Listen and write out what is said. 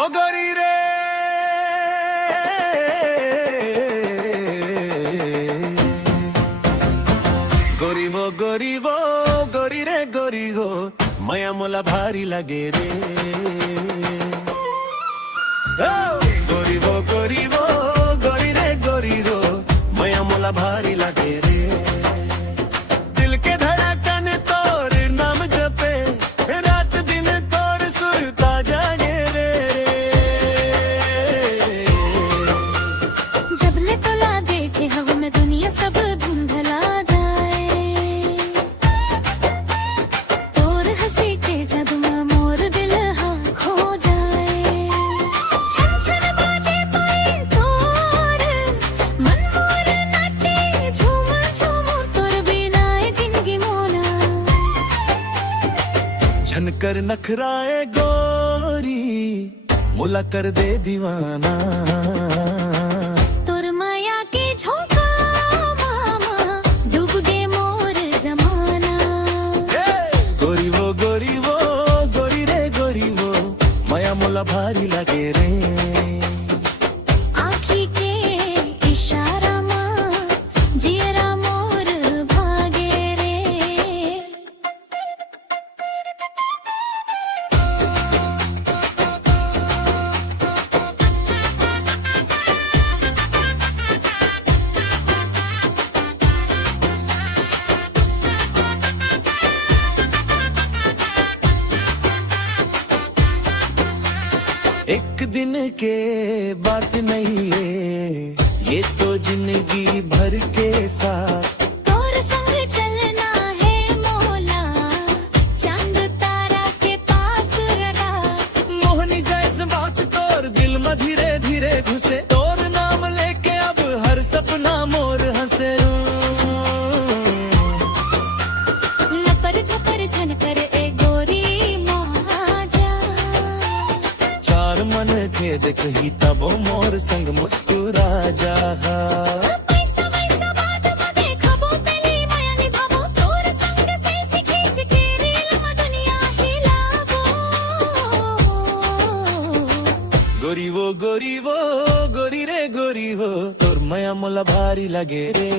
ओ गोरी रे गोरी वो गोरी रे गोरी हो माया मोला भारी लगे रे। गोरी वो गोरी रे गोरी हो माया मोला भारी लगे रे। दिल के धड़कन तोर नाम जपे रात दिन तोर सुरता जागे रे। जब ले तोला देखे हवा में दुनिया सब धुंधला जाए। तोर हंसी के जादू में मोर दिल हाँ खो जाए। छन छन बाजे पाए तोर मन मोर नाचे झूम झूम तोर बिना ये जिंदगी मोना। छनकर नखराए गोरी मोला कर दे दीवाना। तोर माया के झोंका मामा डूब गे मोर जमाना। गोरी रे गोरी वो माया मोला भारी लगे रे। आँखी के इशारा माँ जियरा मोर भागे रे। एक दिन के बात नहीं है ये तो जिंदगी भर के साथ। तोर संग चलना है मोला चांद तारा के पास रड़ा। मोहनी जैसे बात तोर दिल में धीरे धीरे घुसे। तोर नाम लेके अब हर सपना मोर हंसे। लपर झपर झनकर ए गोरी महाजा। चार मन के देखही तब मोर संग मुस्कुरा जा। पैसा वैसा बात में देखबो पहली माया निभाबो। तोर संग सेल्फी खींच के रील में दुनिया हिलाबो। गोरी रे गोरी हो तोर माया मोला भारी लगे रे।